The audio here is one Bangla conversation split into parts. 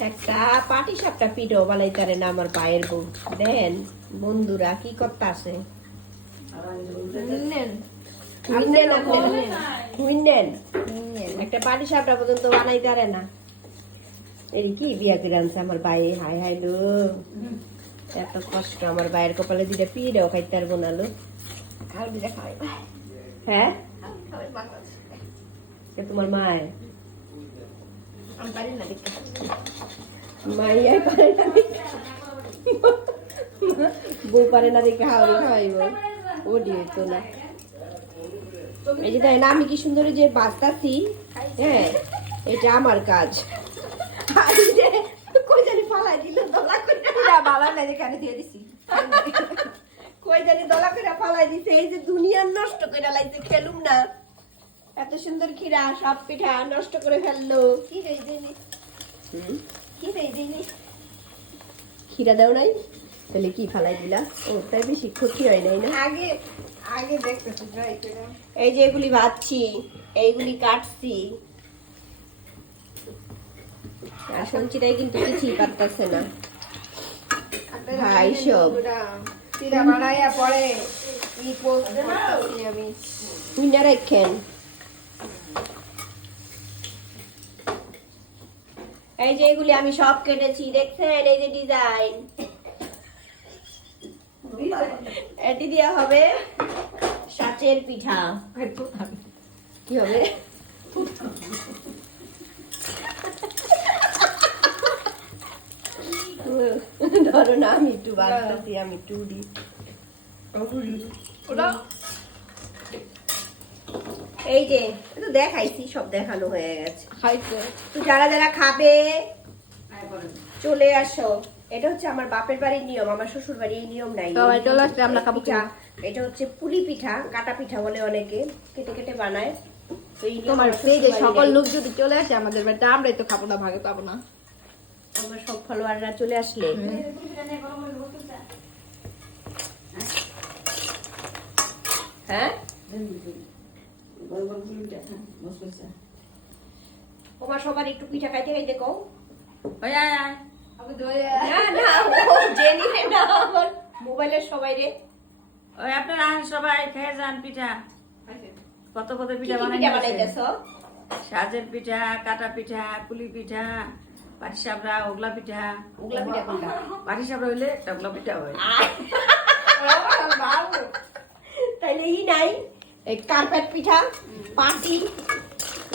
একটা পাটি সাপটা পিঠো বানাইতারে না আমার পায়ের বউ। দেন বন্ধুরা কি করতে আছে একটা পাটি সাপটা পর্যন্ত বানাইতারে না। এই কি বিয়া করে আনছে আমার হাই হাই লো এত কষ্ট আমার ভাইয়ের কপালে দুইটা পিড়েও খাইতে পারব না লো হ্যাঁ। তোমার মায়ের? মাইয়াই পারে না বউ পারে না দেখে হাওড়ি খাওয়াইব। ওডি হইতো না। এই যে আমি কি সুন্দর যে বাঁচতাছি হ্যাঁ এটা আমার কাজ। কই জানি ফালাই দিল দলা করে। ভালো না যেখানে দিয়ে দিছি। কই জানি দলা করে ফালাই দিছে এই যে দুনিয়ার নষ্ট করে লাইছে খেলুম না। এত সুন্দর খিরা সব পিঠা নষ্ট করে ফেলল। কি দেই জিনিস? কি দেই জিনিস? খিরা দাও নাই? তাহলে কি ফালাই দিলা? ও তাই বেশি ক্ষতি হয় নাই না? আগে আগে দেখতেছি এই যে এগুলি ভাজছি এইগুলি কাটছি। আর সঞ্চিতাই কিন্তু কিছুই পারতেছে না। ভাই সব। চিরা বানাইয়া পরে পোস্ট করতেছি আমি? মিনা রাখেন। এই যে এগুলি আমি সব কেটেছি, দেখছেন? এই যে ডিজাইন এটি দেওয়া হবে সাচের পিঠা। কি হবে? ধরো না, আমি একটু বাড়তেছি আমি একটু উড়ি। ওটা এই যে তো দেখাইছি সব দেখানো হয়ে গেছে। খাইতে তো যারা যারা খাবে চলে আসো। এটা হচ্ছে আমার বাপের বাড়ির নিয়ম আমার শ্বশুর বাড়ির এই নিয়ম নাই। আমরা খাব পিঠা এটা হচ্ছে পুলি পিঠা কাটা পিঠা বলে অনেকে কেটে কেটে বানায়। তো এই তোমার সেই যে সকল লোক যদি চলে আসে আমাদের বাড়িতে আমরাই তো খাব না ভাগে পাবো না। আমার সব ফলোয়াররা চলে আসলে। হ্যাঁ? তোমার সবার একটু পিঠা খাইতে খাইতে কও। না না ও জেনি রে না আমার মোবাইলের সবাই রে। ওই আপনারা সবাই খেয়ে যান পিঠা। কত কত পিঠা বানাই সাজের পিঠা কাটা পিঠা কুলি পিঠা পাটিসাপড়া ওগলা পিঠা। ওগুলা পিঠা কোনটা? পাটিসাপড়া হইলে ওগলা পিঠা হয়। তাইলে ই নাই। এই কার্পেট পিঠা পাটি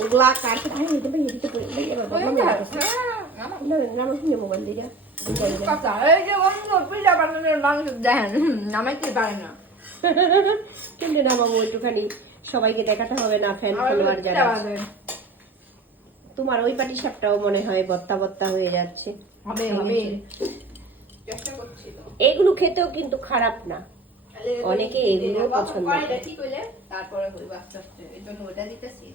ওগুলা কার্পেট আরে এটা ভাই এদিকে পড়ে এই বাবা মামা আছে না না না না মোবাইল দিয়া কথা এই যে অন্য পিঠা বানানোর মানুষ দেখেন নামাইতে পারে না। কিন্তু না মামু একটুখানি সবাইকে দেখাতে হবে না ফ্যান ফলোয়ার যারা তোমার ওই পাটি সাপটাও মনে হয় বত্তা বত্তা হয়ে যাচ্ছে। এগুলো খেতেও কিন্তু খারাপ না। অনেকে এগুলো পছন্দ করে। তারপরে হইব আস্তে আস্তে এই জন্য ওটা দিতেছি